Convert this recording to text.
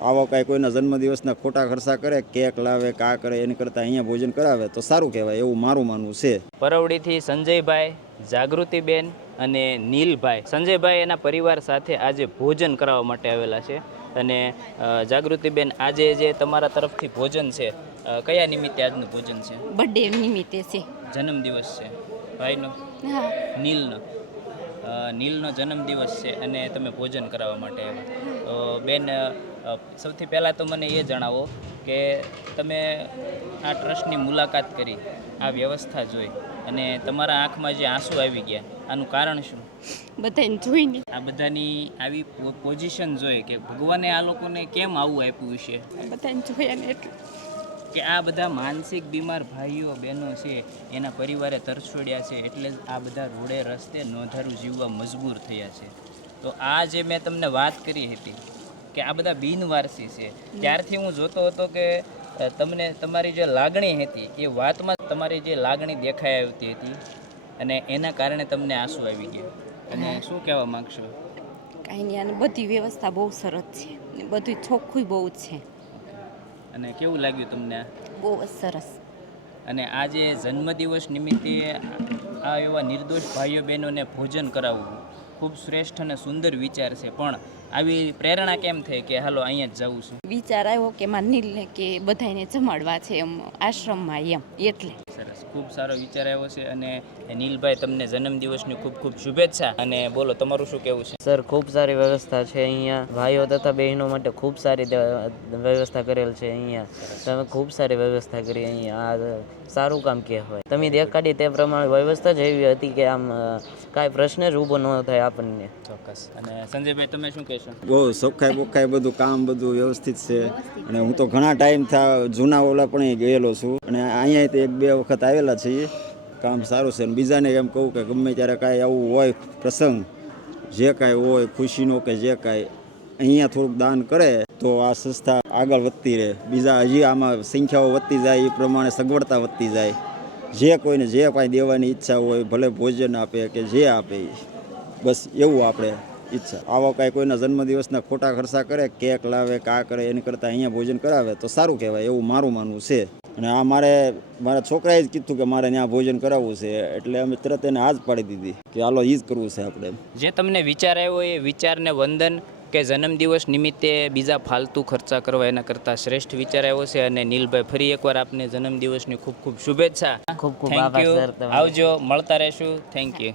આવા કાંઈ કોઈના જન્મદિવસના ખોટા ખર્ચા કરે, કેક લાવે, કા કરે, એની કરતાં અહીંયા ભોજન કરાવે તો સારું કહેવાય, એવું મારું માનવું છે. પરવડીથી સંજયભાઈ, જાગૃતિબેન અને નીલભાઈ. સંજયભાઈ એના પરિવાર સાથે આજે ભોજન કરાવવા માટે આવેલા છે. અને જાગૃતિબેન, આજે જે તમારા તરફથી ભોજન છે, કયા નિમિત્તે આજનું ભોજન છે? બર્થડે નિમિત્તે છે. જન્મદિવસ છે ભાઈનો, હા, નીલનો જન્મદિવસ છે અને તમે ભોજન કરાવવા માટે આવ્યા. તો બેન, સૌથી પહેલાં તો મને એ જણાવો કે તમે આ ટ્રસ્ટની મુલાકાત કરી, આ વ્યવસ્થા જોઈ અને તમારા આંખમાં જે આંસુ આવી ગયા, આનું કારણ શું? બધાને જોઈને આ બધાની આવી પોઝિશન જોઈ કે ભગવાને આ લોકોને કેમ આવું આપ્યું છે, બધાને જોયા ને એટલે કે આ બધા માનસિક બીમાર ભાઈઓ બહેનો છે, એના પરિવારે તરછોડ્યા છે, એટલે જ આ બધા રોડે રસ્તે નોંધારું જીવવા મજબૂર થયા છે. તો આ જે મેં તમને વાત કરી હતી કે આ બધા બિનવારસી છે, ત્યારથી હું જોતો હતો કે તમને તમારી જે લાગણી હતી એ વાતમાં તમારી જે લાગણી દેખાઈ આવતી હતી અને એના કારણે તમને આંસુ આવી ગયા. અને શું કહેવા માગશો? કાંઈ નહીં, અને બધી વ્યવસ્થા બહુ સરસ છે ને બધું ચોખ્ખું બહુ જ છે. અને કેવું લાગ્યું તમને? બહુ જ સરસ. અને આજે જન્મદિવસ નિમિત્તે આ એવા નિર્દોષ ભાઈઓ બહેનોને ભોજન કરાવવું ખૂબ શ્રેષ્ઠ અને સુંદર વિચાર છે, પણ આવી પ્રેરણા કેમ થઈ કે હાલો અહીંયા જ જવું છું? વિચાર આવ્યો કે મારે નીલને કે બધાને જમાડવા છે એમ આશ્રમમાં એમ, એટલે સરસ, ખૂબ સારો વિચાર આવ્યો છે. અને નીલભાઈ, તમને જન્મદિવસની ખૂબ ખૂબ શુભેચ્છા. અને બોલો, તમારું શું કહેવું છે? સર, ખૂબ સારી વ્યવસ્થા છે અહીંયા. ભાઈઓ તથા બહેનો માટે ખૂબ સારી વ્યવસ્થા કરેલ છે અહીંયા. તમે ખૂબ સારી વ્યવસ્થા કરી અહીંયા. આ સારું કામ કહેવાય. તમે દેખાડી તે પ્રમાણે વ્યવસ્થા જ એવી હતી કે આમ કાંઈ પ્રશ્ન જ ઊભો ન થાય આપણને. ચોક્કસ. અને સંજયભાઈ, તમે શું કહેશો? બહુ ચોખ્ખાઈ બોખાઈ બધું કામ બધું વ્યવસ્થિત છે. અને હું તો ઘણા ટાઈમ જૂના ઓલા પણ ગયેલો છું અને અહીંયા તો 1-2 વખત આવેલા છીએ. કામ સારું છે. અને બીજાને એમ કહું કે ગમે ત્યારે કાંઈ આવું હોય પ્રસંગ, જે કાંઈ હોય ખુશીનો કે જે કાંઈ, અહીંયા થોડુંક દાન કરે તો આ સંસ્થા આગળ વધતી રહે. બીજા હજી આમાં સંખ્યાઓ વધતી જાય, એ પ્રમાણે સગવડતા વધતી જાય. જે કોઈને જે કાંઈ દેવાની ઈચ્છા હોય, ભલે ભોજન આપે કે જે આપે, બસ એવું આપણે ઈચ્છા. આવા કાંઈ કોઈના જન્મદિવસના ખોટા ખર્ચા કરે, કેક લાવે, કા કરે, એની કરતાં અહીંયા ભોજન કરાવે તો સારું કહેવાય, એવું મારું માનવું છે. અને આ મારા છોકરાએ જ કીધું કે મારે ત્યાં ભોજન કરાવવું છે, એટલે અમે તરત એને હાથ પાડી દીધી કે હાલો એ જ કરવું છે આપણે. જે તમને વિચાર આવ્યો એ વિચારને વંદન, કે જન્મદિવસ નિમિત્તે બીજા ફાલતુ ખર્ચા કરવા એના કરતાં શ્રેષ્ઠ વિચાર આવ્યો છે. અને નીલભાઈ, ફરી એકવાર આપને જન્મદિવસની ખૂબ ખૂબ શુભેચ્છા. ખૂબ ખૂબ થેન્ક આભાર યુ. સર. આવજો, મળતા રહેશું. Thank you.